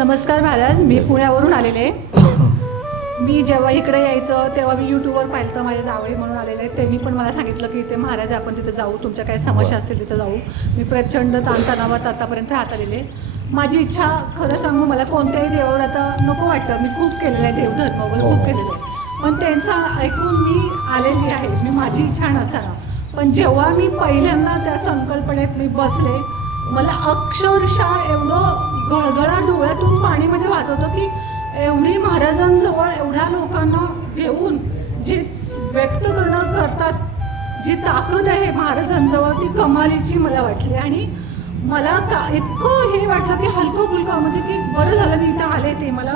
नमस्कार महाराज मी पुण्यावरून आलेले मी जेव्हा इकडे यायचं तेव्हा मी यूट्यूबवर पाहिलं तर माझ्या जावळी म्हणून आलेले आहेत. त्यांनी पण मला सांगितलं की ते महाराज आपण तिथे जाऊ. तुमच्या काही समस्या असतील तिथे जाऊ. मी प्रचंड ताणतणावात आतापर्यंत राहत आलेले माझी इच्छा खरं सांगू मला कोणत्याही देवावर आता नको वाटतं. मी खूप केलेलं आहे देवधर्म वगैरे खूप केलेलं आहे. पण त्यांचं ऐकून मी आलेली आहे. मी माझी इच्छा नसाना पण जेव्हा मी पहिल्यांदा त्या संकल्पनेत मी बसले मला अक्षरशः एवढं गळगळा डोळ्यातून पाणी म्हणजे वाहत होतं की एवढी महाराजांजवळ एवढ्या लोकांना घेऊन जे व्यक्त करणं करतात जी ताकद आहे महाराजांजवळ ती कमालीची मला वाटली. आणि मला का इतकं हे वाटलं की हलकं फुलकं म्हणजे की बरं झालं मी इथं आले ते. मला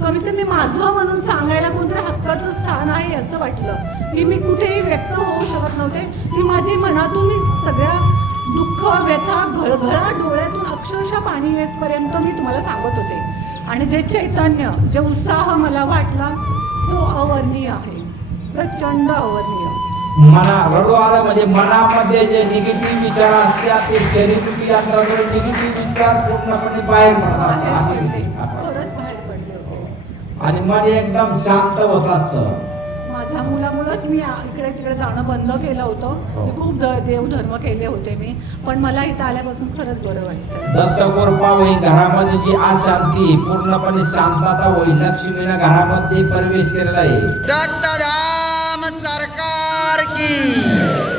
कमीत कमी माझं म्हणून सांगायला कोणतरी हक्काचं स्थान आहे असं वाटलं की मी कुठेही व्यक्त होऊ शकत नव्हते. की माझी मनातून मी सगळ्या घळघळा डोळ्यातून अक्षरशः पाणी येतपर्यंत मी तुम्हाला सांगत होते. आणि जे चैतन्य जे उत्साह मला वाटला तो अवर्णीय आहे. प्रचंड अवर्णीय. मना रडू आलं म्हणजे मनामध्ये जे निगेटिव्ह विचार असतात ते शरीर यात्रा करून निगेटिव्ह विचार पूर्णपणे बाहेर पडतात आणि मन एकदम शांत होत असतं. माझ्या मुलामुळंच मी इकडे तिकडे जाणं बंद केलं होतं. हो. मी खूप द- देवधर्म केले होते मी. पण मला इथं आल्यापासून खरंच बरं वाटतं. दत्तकोर पावळी घरामध्ये जी अशांती पूर्णपणे शांतता होईल. लक्ष्मीनं घरामध्ये प्रवेश केलेला आहे. दत्तधाम सरकार की.